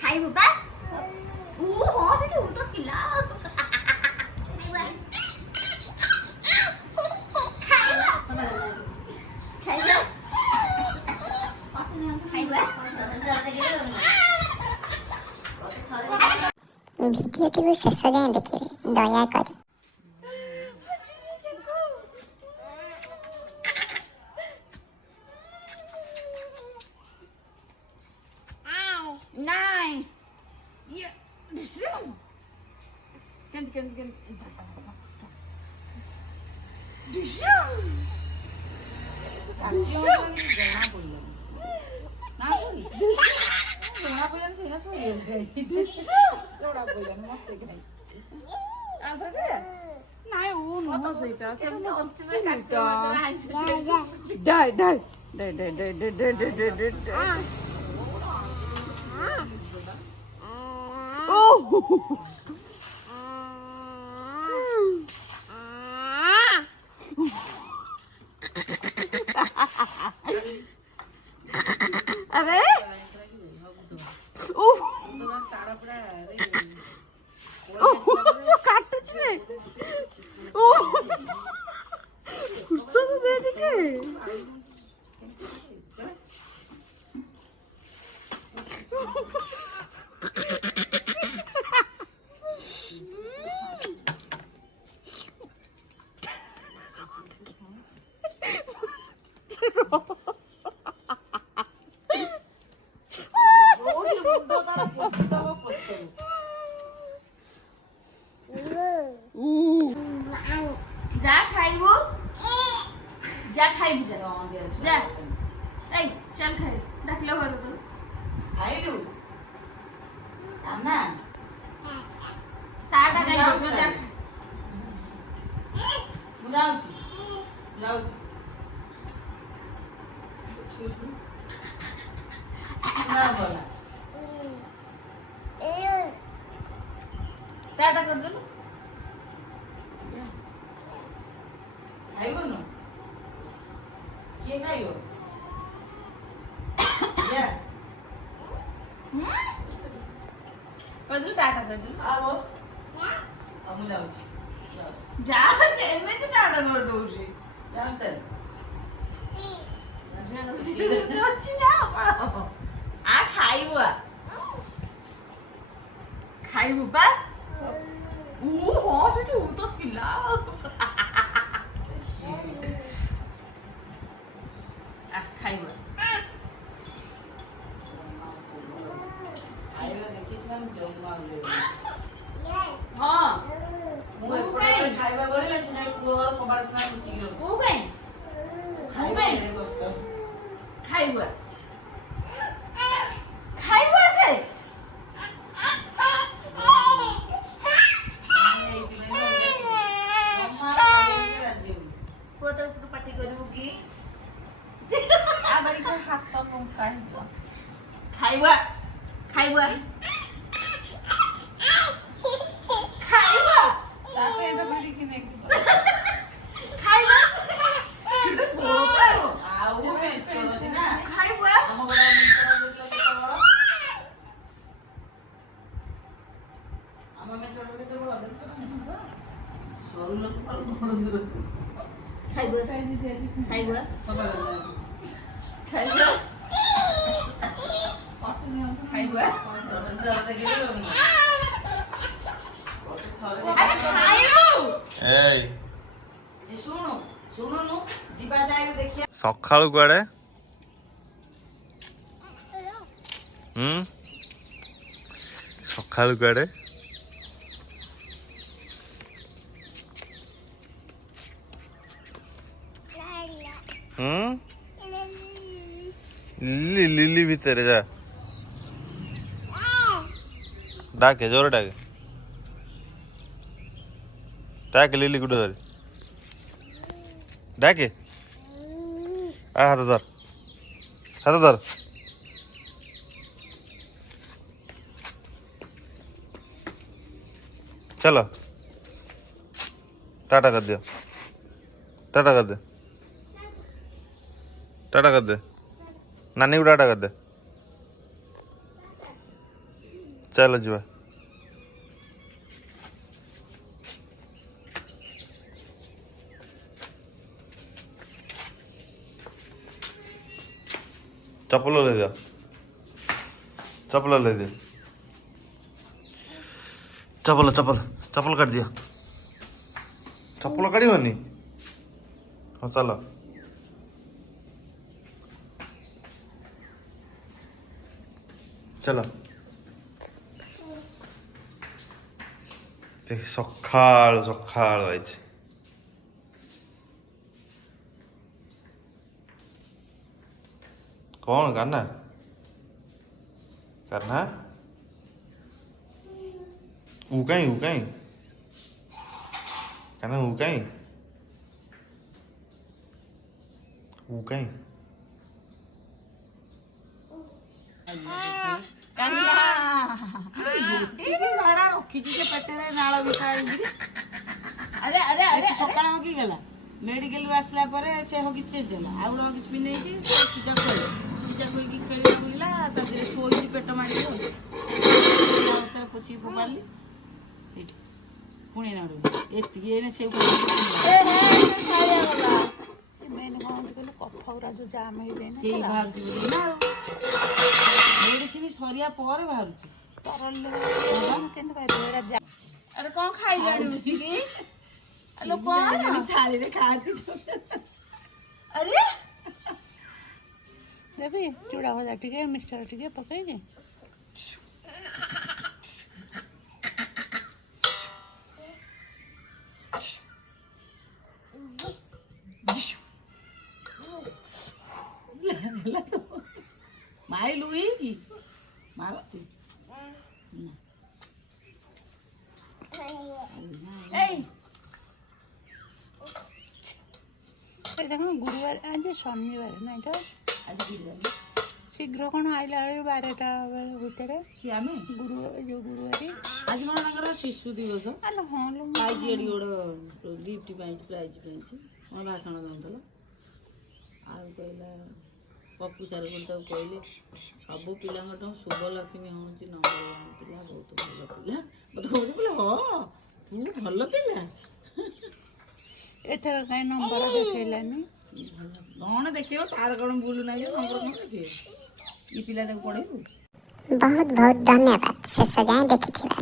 খাইব বা ও হট এটা উল্টো কিলা ଭିଡ଼ିଓଟିକୁ ଶେଷ ଯାଏଁ ଦେଖିବେ ଦୟାକରି। Nein. Ja. Kan. Nej, hon sitter. Där. अरे काटुच में गुस्सा तो दे के जा खाइबो जा खाइबो जा ए चल खाइ डाकला भागो तो खाइलु आना ताटा खाइबो जा बुलाउची ना बोला टाटा कर दो खाइबो न के खाइबो या कर दो टाटा कर दो आवो हम लाउची जा एमे टाटा कर दउची जानते आ खाइबो बा 오 हट उतो किला आ खाइबो खाइबो देखिसम जम्मा ले हां मु काई खाइबा गले सिना कोर कबाड़ सिना कुची को काई खाइबो रे दोस्त खाइबो से पार्टी करू की आबारी को हाथ तो कम खाइबो खाइबो ताके तो बड़ी कि नहीं खाइबो आउ में चलो जी ना खाइबो हम बड़ा मित्र लोग तो हम में चलो के तो बड़ा चलो सोल लोग पर खाइबो ସକାଳୁ କୁଆଡେ ସକାଳୁ କୁଆଡେ लिली भीतर जा डाके जोर डाके लिली कुठे झाली डाके हात धर चलो टाटा कर दियो टाटा कर दे नानी को टाटा कर दे ଚାଲ ଯିବା। ଚପଲ ଓହ୍ଲେଇ ଦିଅ, ଚପଲ ଓହ୍ଲେଇ ଦିଅ, ଚପଲ ଚପଲ ଚପଲ କାଢି ଦିଅ। ଚପଲ କାଢିବନି? ହଁ ଚାଲ। ଚାଲ। ସକାଳୁ ସକାଳୁ ଆଇଛି। କଣ କାହ୍ନା? କାହ୍ନା ଉ କାଇଁ କାହ୍ନା ଉ କାଇଁ ରଖିଛି ସେ ପେଟରେ ନାଳ ମିଠା ଆରେ ଆରେ ଆରେ ସକାଳ ହକି ଗଲା ମେଡିକାଲରୁ ଆସିଲା ପରେ ସେ ହଗିସ୍ ଚେଞ୍ଜ ହେଲା। ଆଉ ଗୋଟେ ହଗିସ୍ ପିନ୍ଧେଇଛି ପୂଜା ଖୋଇକି ଖେଳିଲା ବୁଲିଲା ତା ଦେହରେ ଶୋଇଛି ପେଟ ମାଡ଼ିକି ଶୋଇଛି। ଅବସ୍ଥାରେ ପୋଛିକି ଫୋପାଡ଼ିଲି ଏଇଠି ପୁଣି ନାଡ଼ୁ ଏତିକି ଏଇନେ ସେ ସେଇ ବାହାରୁଛି ନା ମେଡିସିନ ସରିବା ପରେ ବାହାରୁଛି। ଆରେ କଣ ଖାଇଲାଣି ବସିକି? ଆଲୋ କଣ ଥାଳିରେ ଖାଆନ୍ତି? ଆରେ ଦେବି ଚୁଡ଼ା ଭଜା ଟିକେ ମିକ୍ସଚର ଟିକେ ପକେଇକି। ମାଇ ଲୁଇ କି ମାରତି ଦେଖ ଗୁରୁବାର ଆଜି ଶନିବାର ନାଇଁ ତ ଶୀଘ୍ର କଣ ଆଇଲା ବେଳକୁ 12ଟା ଭିତରେ ଆମେ ଗୁରୁବାରୀ ଆଜି କଣ ତାଙ୍କର ଶିଶୁ ଦିବସ ପାଇଛି ଏଠି ଗୋଟେ ଗିଫ୍ଟ ପାଇଛି ପ୍ରାଇଜ ପାଇଛି କଣ ଭାଷଣ ଦଉଥିଲା। ଆଉ କହିଲା ପପୁ ସାର୍ ବୋଲି ତାକୁ କହିଲେ ସବୁ ପିଲାଙ୍କଠୁ ଶୁଭଲକ୍ଷ୍ମୀ ହେଉଛି ନମ୍ବର 1 ପିଲା ବହୁତ ଭଲ ପିଲା ମତେ କହୁଛି ବୋଲେ ହଁ ତୁ ଭଲ ପିଲା। ଏଥର କାହିଁ ନମ୍ବର ଦେଖେଇଲାନି? କଣ ଦେଖିବ ତାର କଣ ଭୁଲ ନାହିଁ ନମ୍ବର କଣ ଦେଖିବ? ଇ ପିଲା ତାକୁ ପଢେଇ ଦଉଛି। ବହୁତ ବହୁତ ଧନ୍ୟବାଦ ଶେଷ ଯାଏଁ ଦେଖିଥିବା।